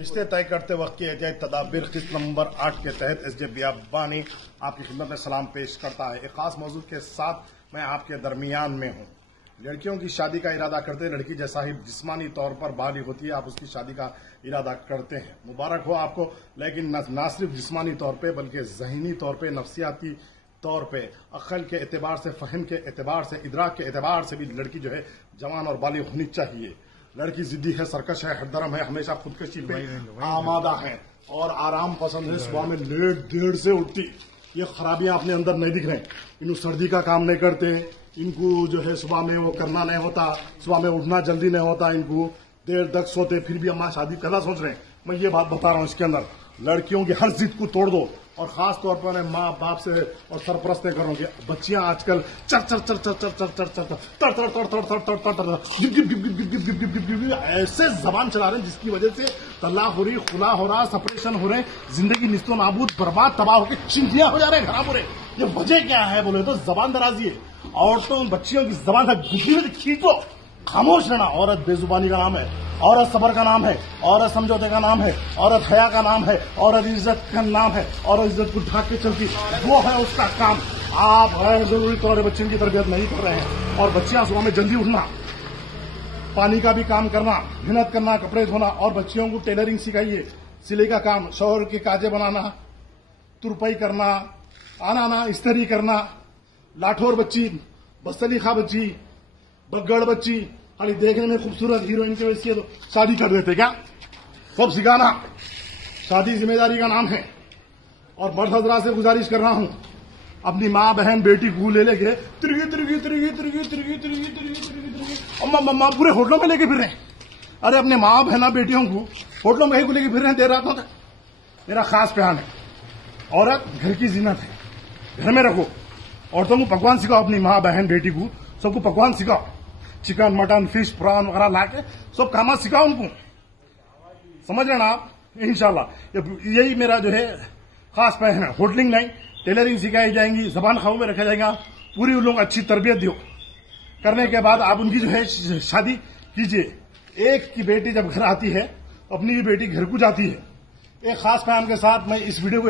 رشتے طے کرتے وقت کی احتیاطی تدابیر قسط نمبر 8 کے تحت ایس جے بیابانی آپ کی خدمت میں سلام پیش کرتا ہے۔ ایک خاص موضوع کے ساتھ میں آپ کے درمیان میں ہوں۔ لڑکیوں کی شادی کا ارادہ کرتے لڑکی جیسا ہی جسمانی طور پر بالغ ہوتی ہے آپ اس کی شادی کا ارادہ کرتے ہیں، مبارک ہو آپ کو، لیکن نہ صرف جسمانی طور پہ بلکہ ذہنی طور پہ، نفسیاتی طور پہ، عقل کے اعتبار سے، فہم کے اعتبار سے، ادراک کے اعتبار سے بھی لڑکی جو ہے جوان اور بالغ ہونی چاہیے۔ لڑکی ضدی ہے، سرکش ہے، ہردرم ہے، ہمیشہ خودکشی پہ آمادہ ہے اور آرام پسند ہے، صبح میں لیٹ دیر سے اٹھتی۔ یہ خرابیاں اپنے اندر نہیں دکھ رہے، انہوں سردی کا کام نہیں کرتے، ان کو جو ہے صبح میں وہ کرنا نہیں ہوتا، صبح میں اٹھنا جلدی نہیں ہوتا، ان کو دیر تک سوتے، پھر بھی ہم شادی کرنا سوچ رہے ہیں۔ میں یہ بات بتا رہا ہوں، اس کے اندر لڑکیوں کی ہر ضد کو توڑ دو، اور خاص طور پر میں ماں باپ سے اور سرپرست کروں کہ بچیاں آج کل چر چر چر چر چر چر چر چر تڑ تڑ تڑ تڑ تڑ تڑ تڑ ایسے زبان چلا رہے ہیں جس کی وجہ سے طلاق ہو رہی، خلا ہو رہا، سپریشن ہو رہے، زندگی نیست و نابود، برباد، تباہ ہو کے چنگیاں ہو جا رہے ہیں، خراب ہو رہے۔ یہ وجہ کیا ہے بولے تو زبان درازی ہے۔ عورتوں بچیوں کی زبان کھینچو، خاموش رہنا۔ عورت بے زبانی کا نام ہے، عورت صبر کا نام ہے، عورت سمجھوتے کا نام ہے، عورت حیا کا نام ہے، عورت عزت کا نام ہے، عورت عزت کو ڈھانک کے چلتی، وہ ہے اس کا کام۔ آپ غیر ضروری طور پر بچوں کی تربیت نہیں کر رہے ہیں، اور بچیاں صبح میں جلدی اٹھنا، پانی کا بھی کام کرنا، محنت کرنا، کپڑے دھونا، اور بچیوں کو ٹیلرنگ سکھائیے، سلائی کا کام، شوہر کے کاجے بنانا، ترپائی کرنا، آنا استری کرنا۔ لاٹھور بچی، بستلیخا بچی، بگڑ بچی خالی دیکھنے میں خوبصورت ہیروئن کی وجہ سے تو شادی کر دیتے کیا؟ سب سکھانا، شادی ذمہ داری کا نام ہے۔ اور مرد حضرات سے گزارش کر رہا ہوں، اپنی ماں بہن بیٹی کو لے کے اما پورے ہوٹلوں میں لے کے پھر رہے ہیں۔ ارے اپنے ماں بہنا بیٹیوں کو ہوٹلوں میں لے کے پھر رہے ہیں دیر راتوں تک۔ میرا خاص پیغام ہے، عورت گھر کی زینت ہے، گھر میں رکھو۔ عورتوں کو پکوان سکھاؤ، اپنی ماں بہن بیٹی کو سب کو پکوان سکھاؤ، چکن مٹن فش پران وغیرہ لا کے سب کام سکھاؤ ان کو، سمجھ رہے نا آپ؟ انشاءاللہ یہی میرا جو ہے خاص پیغام ہے۔ ہوٹلنگ نہیں، ٹیلرنگ سکھائی جائیں گی، زبان خاؤں میں رکھا جائے گا، پوری ان لوگوں اچھی تربیت دیو، کرنے کے بعد آپ ان کی جو ہے شادی کیجیے۔ ایک کی بیٹی جب گھر آتی ہے اپنی بھی بیٹی گھر کو جاتی ہے۔ ایک خاص پیغام کے ساتھ میں اس ویڈیو کو